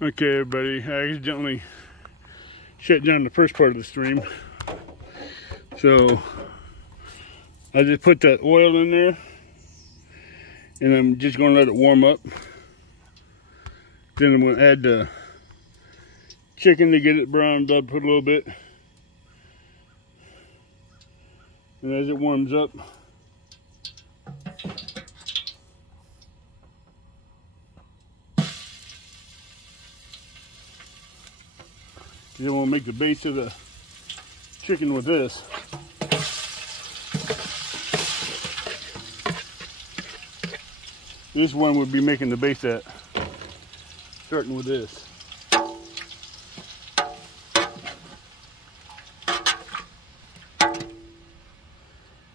Okay, everybody, I accidentally shut down the first part of the stream. So I just put that oil in there and I'm just going to let it warm up. Then I'm going to add the chicken to get it browned up a little bit. And as it warms up, you want to make the base of the chicken with this. This one would be making the base at, starting with this.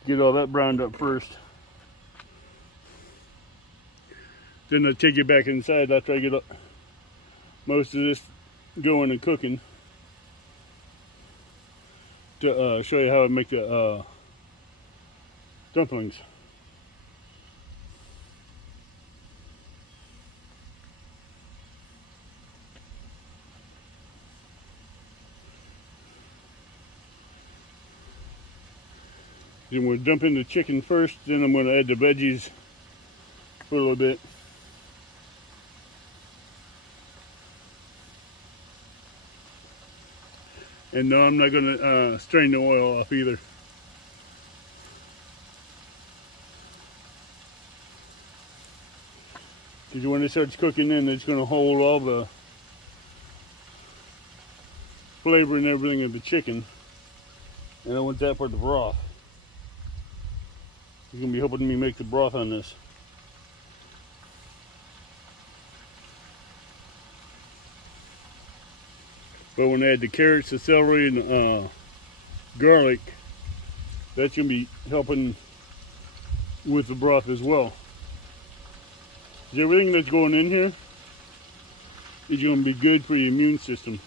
Get all that browned up first. Then I'll take it back inside after I get most of this going and cooking to show you how I make the dumplings. Then we'll dump in the chicken first, then I'm going to add the veggies for a little bit. And no, I'm not going to strain the oil off either. Because when it starts cooking in, it's going to hold all the flavor and everything of the chicken. And I want that for the broth. You're going to be helping me make the broth on this. But when I add the carrots, the celery, and garlic, that's going to be helping with the broth as well. Everything that's going in here is going to be good for your immune system.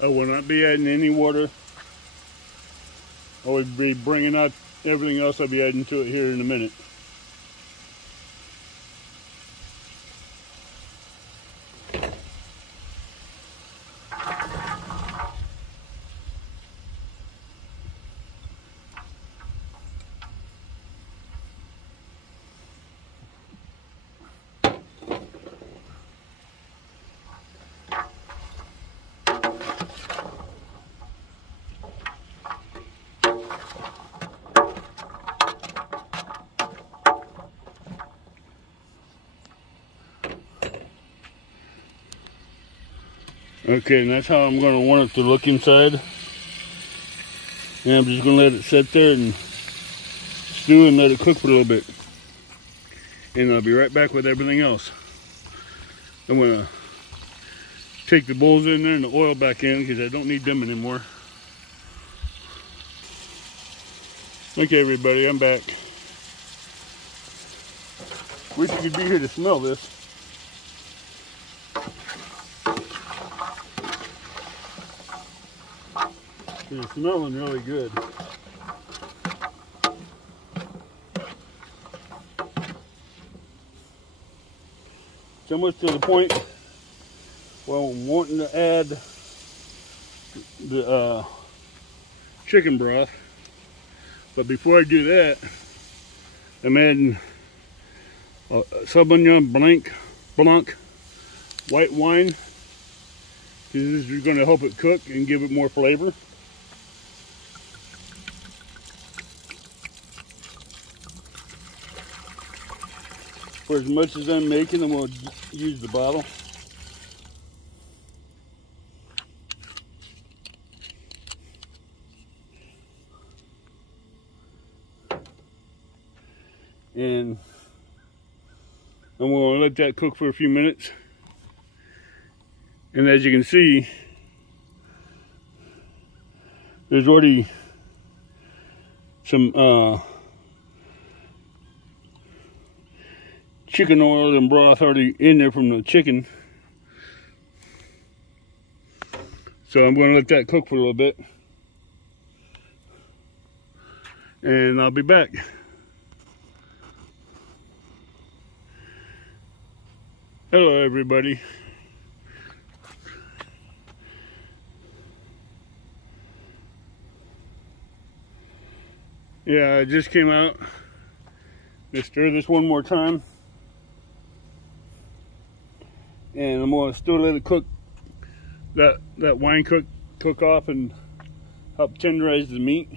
I will not be adding any water. I will be bringing out everything else I'll be adding to it here in a minute. Okay, and that's how I'm going to want it to look inside. And I'm just going to let it sit there and stew and let it cook for a little bit. And I'll be right back with everything else. I'm going to take the bowls in there and the oil back in because I don't need them anymore. Okay, everybody, I'm back. Wish you could be here to smell this. It's smelling really good. It's almost to the point where I'm wanting to add the chicken broth. But before I do that, I'm adding Sauvignon Blanc white wine. Because this is going to help it cook and give it more flavor. For as much as I'm making, I'm going to use the bottle. And I'm going to let that cook for a few minutes. And as you can see, there's already some chicken oil and broth already in there from the chicken. So I'm going to let that cook for a little bit. And I'll be back. Hello everybody. Yeah, I just came out. Let's stir this one more time. And I'm going to still let it cook, that wine cook off and help tenderize the meat.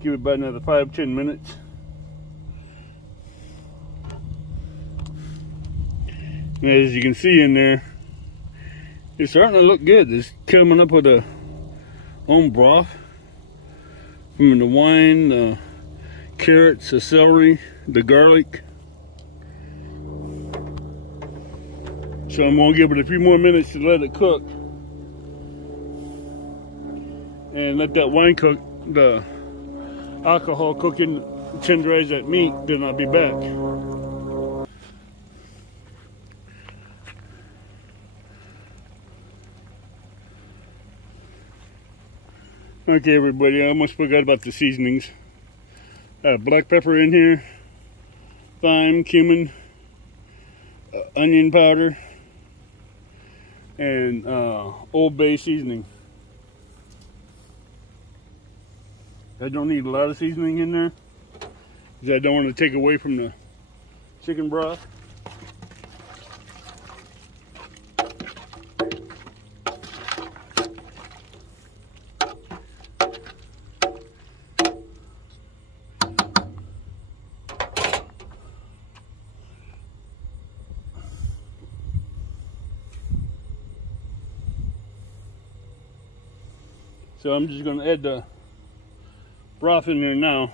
Give it about another 5-10 minutes. And as you can see in there, it's starting to look good. It's coming up with a own broth from the wine, the carrots, the celery, the garlic. So I'm going to give it a few more minutes to let it cook. And let that wine cook, the alcohol cook and tenderize that meat, then I'll be back. Okay everybody, I almost forgot about the seasonings. Black pepper in here, thyme, cumin, onion powder, and Old Bay seasoning. I don't need a lot of seasoning in there because I don't want to take away from the chicken broth. So I'm just going to add the broth in there now.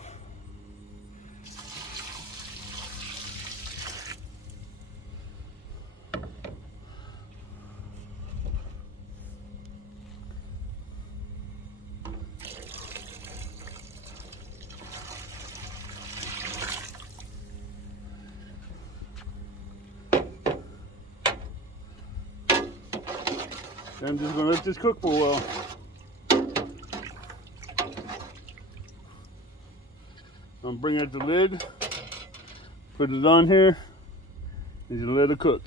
I'm just going to let this cook for a while. I'm bringing out the lid, put it on here, and just let it cook.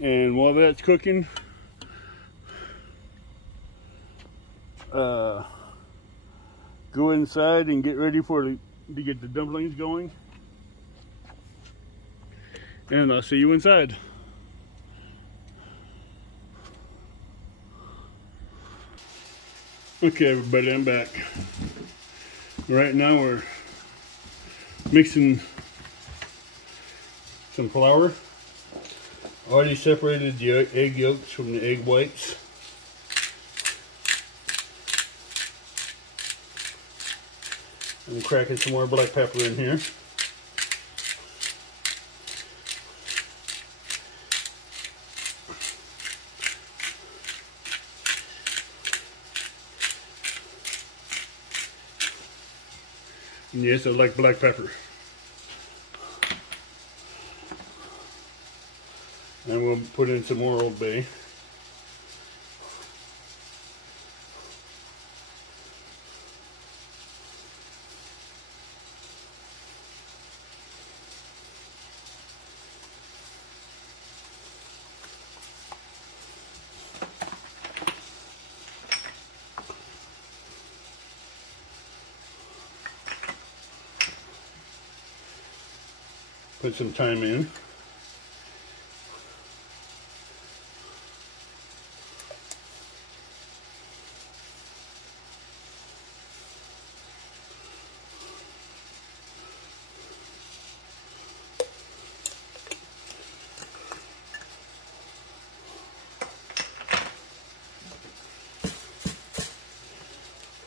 And while that's cooking, go inside and get ready to get the dumplings going. And I'll see you inside. Okay everybody, I'm back. Right now we're mixing some flour. Already separated the egg yolks from the egg whites. I'm cracking some more black pepper in here. And yes, I like black pepper. And we'll put in some more Old Bay. Put some thyme in.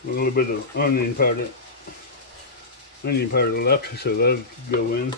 A little bit of onion powder left, so that'll go in.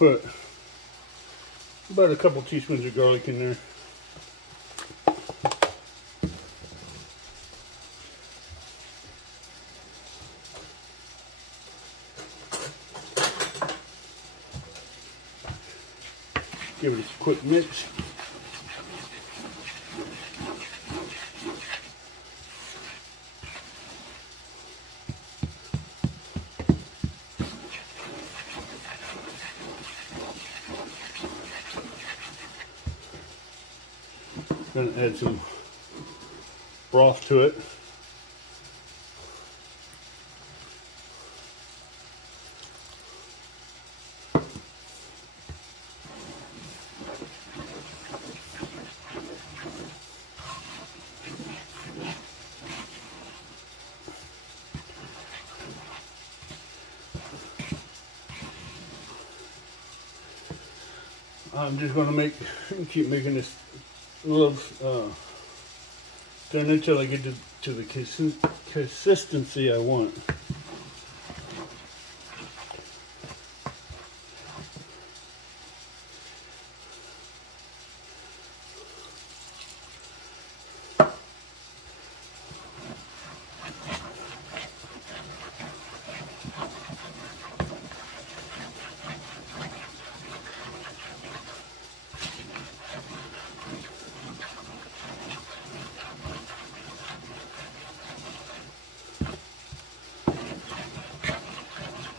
put about a couple teaspoons of garlic in there. Give it a quick mix. Gonna add some broth to it. I'm just gonna keep making this little done until I get to the consistency I want.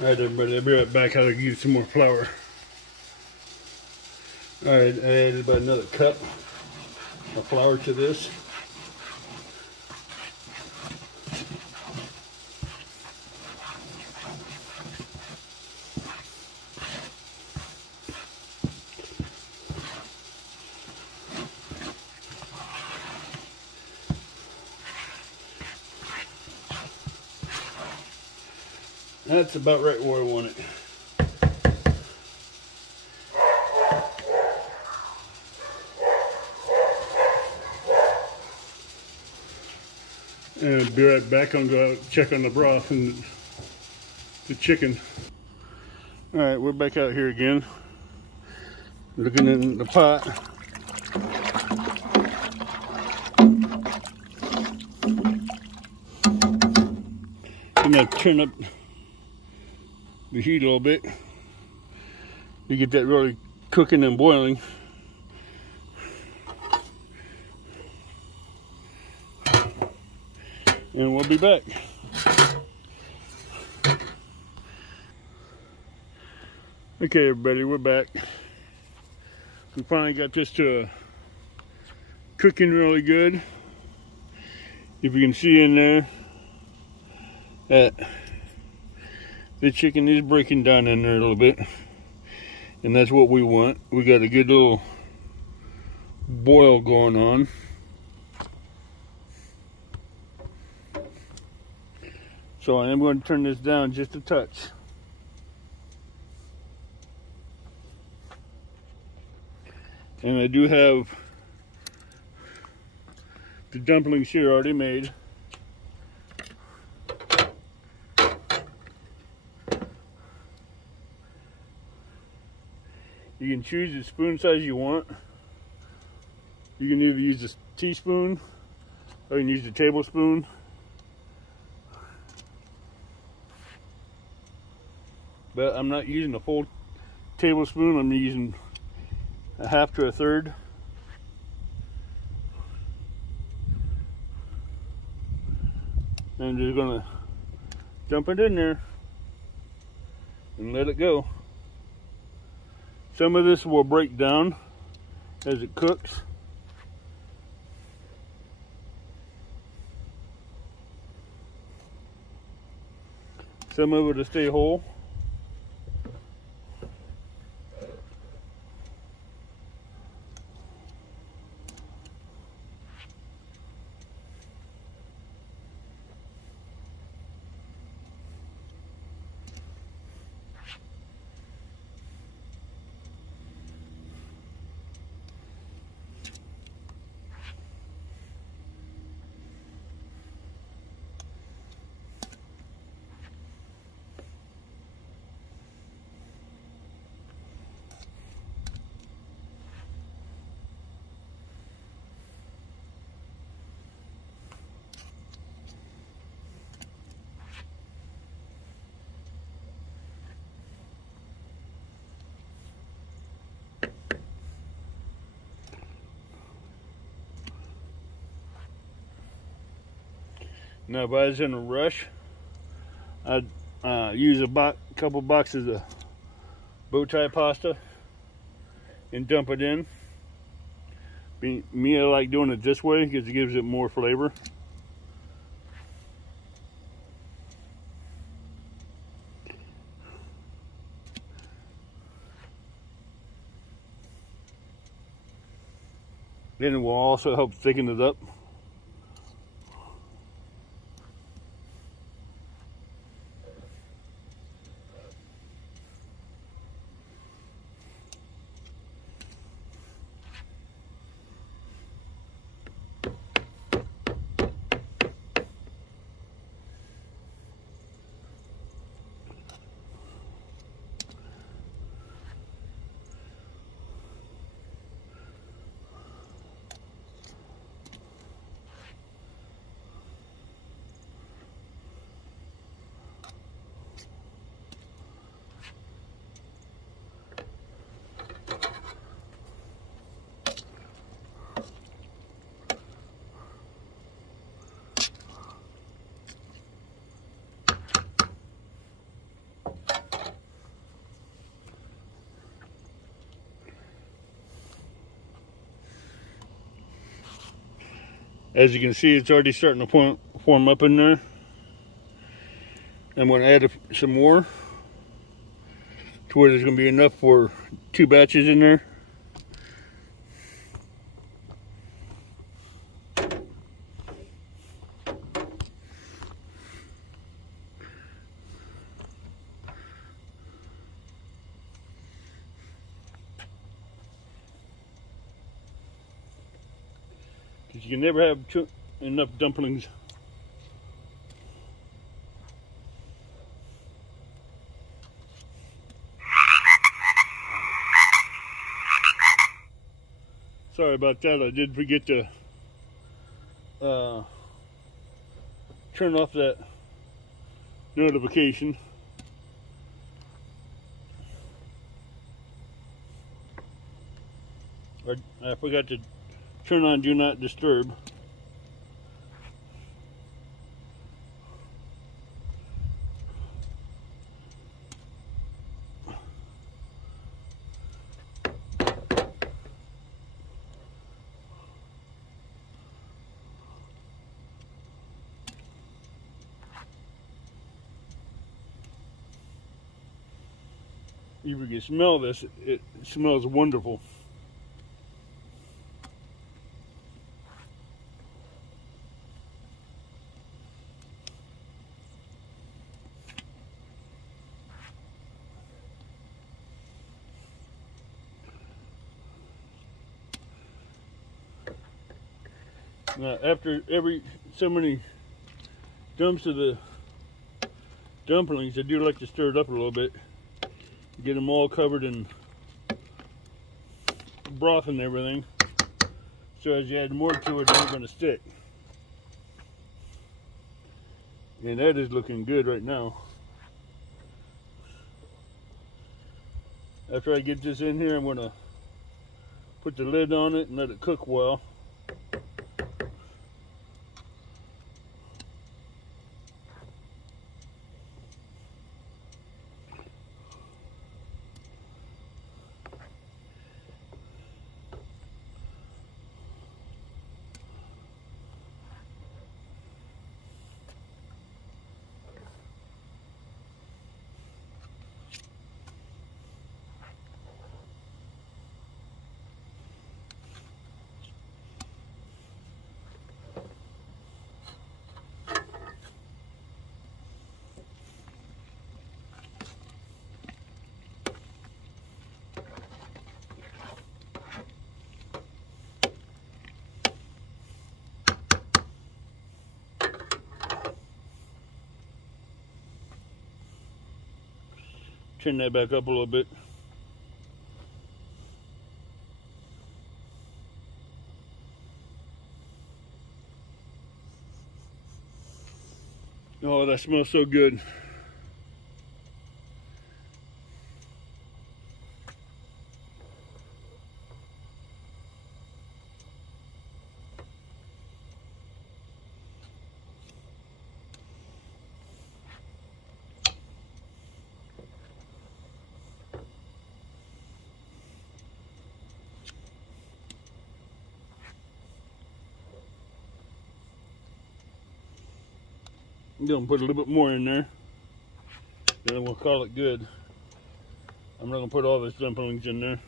Alright everybody, I'll be right back. I'll give you some more flour. Alright, I added about another cup of flour to this. That's about right where I want it. And I'll be right back. I'm going to go out check on the broth and the chicken. Alright, we're back out here again. Looking in the pot. I'm going to turn up the heat a little bit to get that really cooking and boiling. And we'll be back. Okay everybody, we're back. We finally got this to cooking really good. If you can see in there that the chicken is breaking down in there a little bit, and that's what we want. We got a good little boil going on. So I am going to turn this down just a touch. And I do have the dumplings here already made. You can choose the spoon size you want. You can either use a teaspoon or you can use the tablespoon. But I'm not using a full tablespoon, I'm using a half to a third. And I'm just gonna dump it in there and let it go. Some of this will break down as it cooks. Some of it will stay whole. Now, if I was in a rush, I'd use a couple boxes of bow tie pasta and dump it in. Me, I like doing it this way because it gives it more flavor. Then it will also help thicken it up. As you can see, it's already starting to form up in there. I'm going to add some more to where there's going to be enough for 2 batches in there. Because you can never have enough dumplings. Sorry about that, I did forget to turn off that notification. I forgot to turn on Do Not Disturb. If you can smell this, it smells wonderful. Now, after so many dumps of the dumplings, I do like to stir it up a little bit. Get them all covered in broth and everything. So as you add more to it, they're going to stick. And that is looking good right now. After I get this in here, I'm going to put the lid on it and let it cook well. Turn that back up a little bit. Oh, that smells so good. I'm gonna put a little bit more in there. Then we'll call it good. I'm not gonna put all those dumplings in there.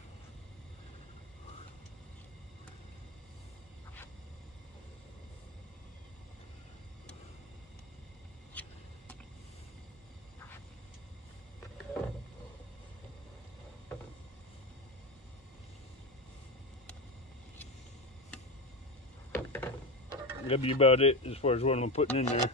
That'll be about it as far as what I'm putting in there.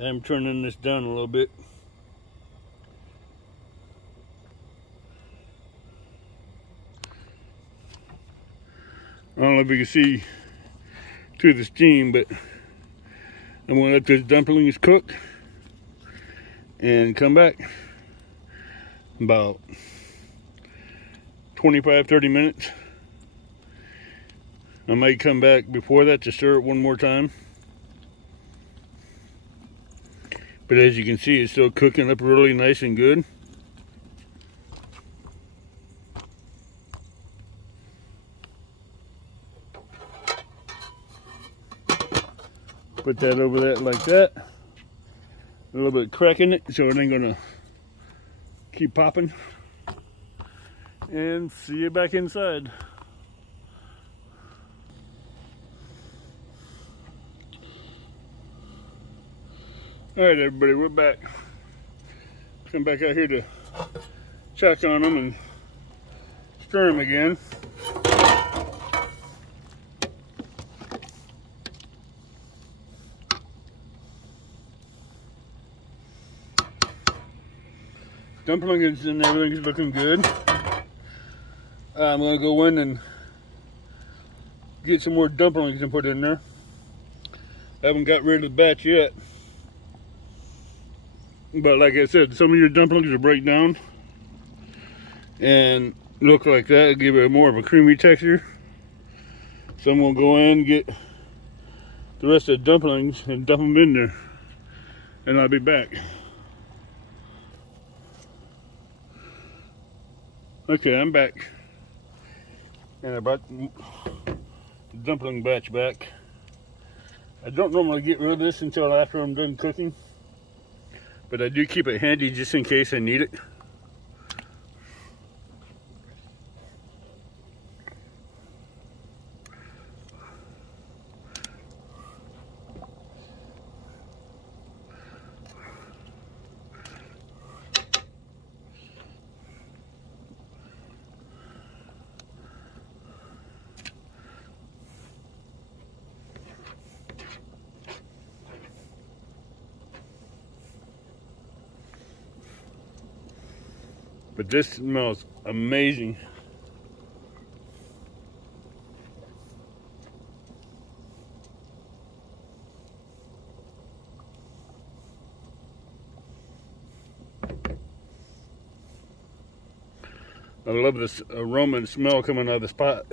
I'm turning this down a little bit. I don't know if you can see through the steam, but I'm going to let those dumplings cook and come back about 25-30 minutes. I might come back before that to stir it one more time. But as you can see, it's still cooking up really nice and good. Put that over that like that. A little bit cracking it so it ain't gonna keep popping. And see you back inside. Alright everybody, we're back. Come back out here to check on them and stir them again. Dumplings and everything's looking good. I'm going to go in and get some more dumplings and put in there. I haven't got rid of the batch yet. But like I said, some of your dumplings will break down and look like that, give it more of a creamy texture. So I'm going to go in and get the rest of the dumplings and dump them in there. And I'll be back. Okay, I'm back. And I brought the dumpling batch back. I don't normally get rid of this until after I'm done cooking. But I do keep it handy just in case I need it. But this smells amazing. I love this aroma and smell coming out of this pot.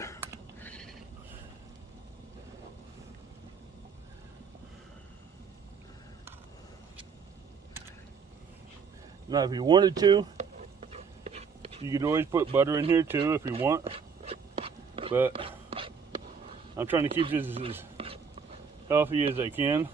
Now if you wanted to, you could always put butter in here too if you want, but I'm trying to keep this as healthy as I can.